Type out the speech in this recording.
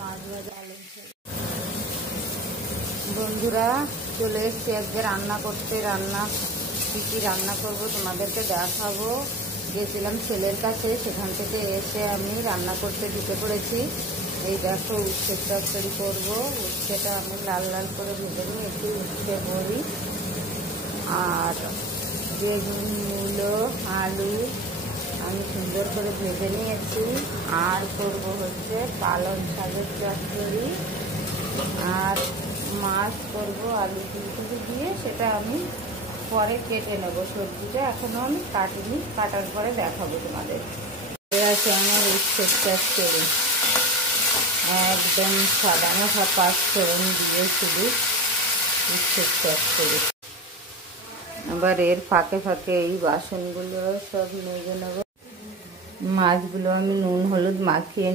মাছ ভাজা আলু। বন্ধুরা চলে এসছি আজকে রান্না করতে। কী কী রান্না করব তোমাদেরকে দেখাবো। গেছিলাম ছেলের কাছে, সেখান থেকে এসে আমি রান্না করতে ঢুকে পড়েছি। এই দেখো উচ্ছে তরকারি করবো। উচ্ছেটা আমি লাল লাল করে ভেজে নিই, একটু উচ্ছে বড়ি আর বেগুন, মূলো, আলু আমি সুন্দর করে ভেজে নিয়েছি। আর করব হচ্ছে পালং শাকের চচ্চড়ি আর মাছ করব আলু ফুলকপি দিয়ে। সেটা আমি পরে কেটে নেব। সবজিটা এখনও আমি কাটিনি, কাটার পরে দেখাবো তোমাদের। আছে আমার উচ্ছে চচ্চড়ি, একদম সাদা মাখা 5 ফোড়ন দিয়ে শুধু উচ্ছে চচ্চড়ি। আবার এর ফাঁকে ফাঁকে এই বাসনগুলো সব মেজে নেব। মাছগুলো আমি নুন হলুদ মাখিয়ে